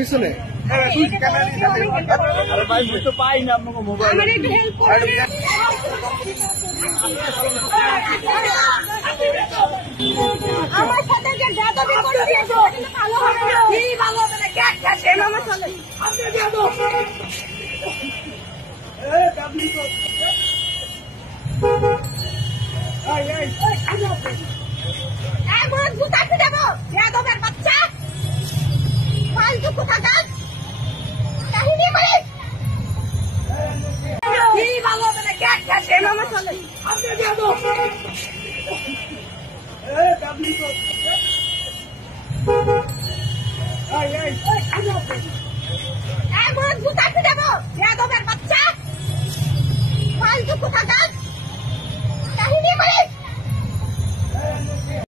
পিছনে পাই না আপনাকে মোবাইল আমার সাথে যে যাদবি করছে ভালো হবে না, কি ভালো হবে না, কে সে আমার সাথে আপনি যাদব বাচ্চা ফালতু কোথাকার কাহিনী করিস, কি ভালো হবে না, কে সে আমার সাথে আপনি যাদব